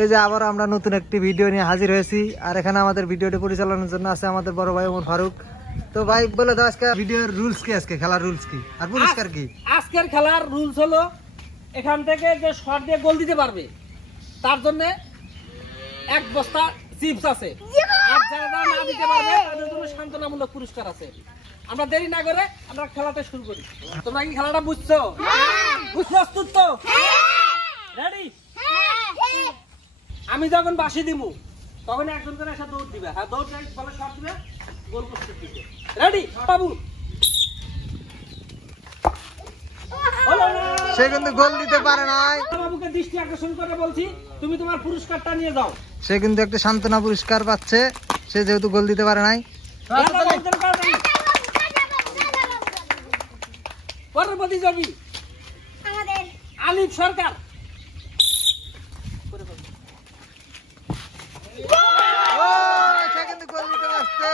এই যে আবার আমরা নতুন একটি ভিডিও নিয়ে হাজির হয়েছি। আর এখানে আমাদের ভিডিওটি পরিচালনার জন্য আছে আমাদের বড় ভাই ওমর ফারুক। তো ভাই বলে দাও আজকে ভিডিওর রুলস কি, আজকে খেলার রুলস কি আর পুরস্কার কি? আজকের খেলার রুলস হলো এখান থেকে যে শট দিয়ে গোল দিতে পারবে তার জন্য এক বস্তা চিপস আছে, আর যারা না দিতে পারবে তাদের জন্য সান্ত্বনামূলক পুরস্কার আছে। আমরা দেরি না করে আমরা খেলাটা শুরু করি। তোমরা কি খেলাটা বুঝছো? প্রস্তুত তো? রেডি? আমি যখন বাঁশি দিব তখন একজন করে এসে দৌড় দিবে। হ্যাঁ, দৌড় দিয়ে বলে শট দিবে, গোল পোস্টের দিকে। রেডি বাবু? সে কিন্তু গোল দিতে পারে নাই। বাবুকে দৃষ্টি আকর্ষণ করে বলছি, তুমি তোমার পুরস্কারটা নিয়ে যাও। সে কিন্তু একটা সান্ত্বনা পুরস্কার পাচ্ছে, সে যেহেতু গোল দিতে পারে নাই। পরের প্রতিযোগী আলিফ সরকার। সে কিন্তু গোল দিতে পারছে।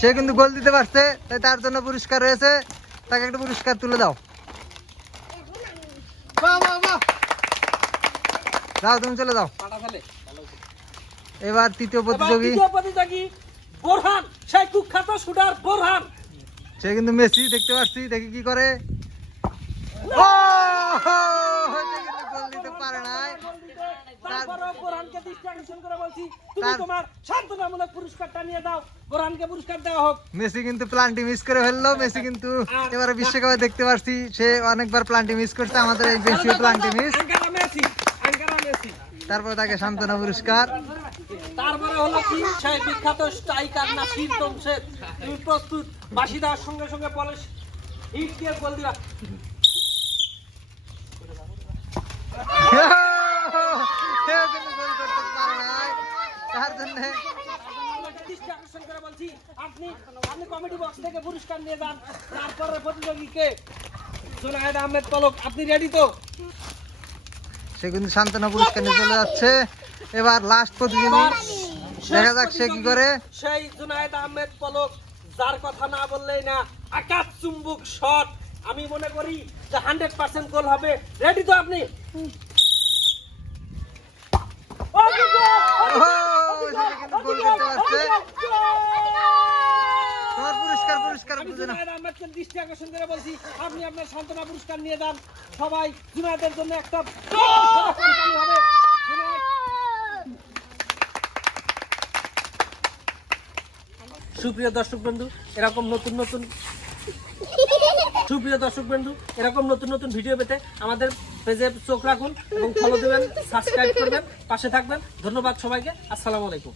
সে কিন্তু গোল দিতে পারছে, তাই তার জন্য পুরস্কার রয়েছে। তাকে একটা পুরস্কার তুলে দাও। যাও, তুমি চলে যাও। এবার তৃতীয় প্রতিযোগী বোরহান, সেই কুখ্যাত শুটার বোরহান। সে কিন্তু মেসি, দেখতে পাচ্ছি, দেখি কি করে। ও সে কিন্তু গোল দিতে পারে নাই। তারপরে বোরহানকে দৃষ্টি আকর্ষণ করে বলছি, তুমি তোমার সান্ত্বনামূলক পুরস্কারটা নিয়ে দাও। বোরহানকে পুরস্কার দেওয়া হোক। মেসি কিন্তু প্লান্টি মিস করে ফেললো। মেসি কিন্তু এবারে বিশ্বকাপে দেখতে পাচ্ছি সে অনেকবার প্লান্টি মিস করছে, আমাদের এই দেশীয় প্লান্টি মিস। তারপরে তাকে সান্ত্বনা পুরস্কার। তারপরে হলো কি, সেই বিখ্যাত স্ট্রাইকার নাসির তমসেদ। তুমি প্রস্তুত? বাঁশি দেওয়ার সঙ্গে সঙ্গে বলে হিট দিয়ে গোল দিবা। সেও কিন্তু গোল করতে পারে নাই, তার জন্য দৃষ্টি আকর্ষণ করে বলছি, আপনি কমিটি বক্স থেকে পুরস্কার নিয়ে যান। তারপরে প্রতিযোগীকে জুনায়েদ আহমেদ পলক। আপনি রেডি তো? সে কিন্তু সান্ত্বনা পুরস্কার নিয়ে চলে যাচ্ছে। এবার লাস্ট প্রতিযোগী, দেখা যাক সে কি করে। সেই জুনায়েদ আহমেদ পলক, যার কথা না বললেই না, আকাশ চুম্বক শট। আমি মনে করি যে 100% গোল হবে। রেডি তো আপনি? তোমার পুরস্কার পুরস্কার আমি জুনায়েদ আহমেদকে দৃষ্টি আকর্ষণ করে বলছি, আপনি আপনার সান্ত্বনা পুরস্কার নিয়ে যান। সবাই জুনায়েদের জন্য একটা হবে। সুপ্রিয় দর্শক বন্ধু, এরকম নতুন নতুন ভিডিও পেতে আমাদের পেজে চোখ রাখুন এবং ফলো দেবেন, সাবস্ক্রাইব করবেন, পাশে থাকবেন। ধন্যবাদ সবাইকে। আসসালামু আলাইকুম।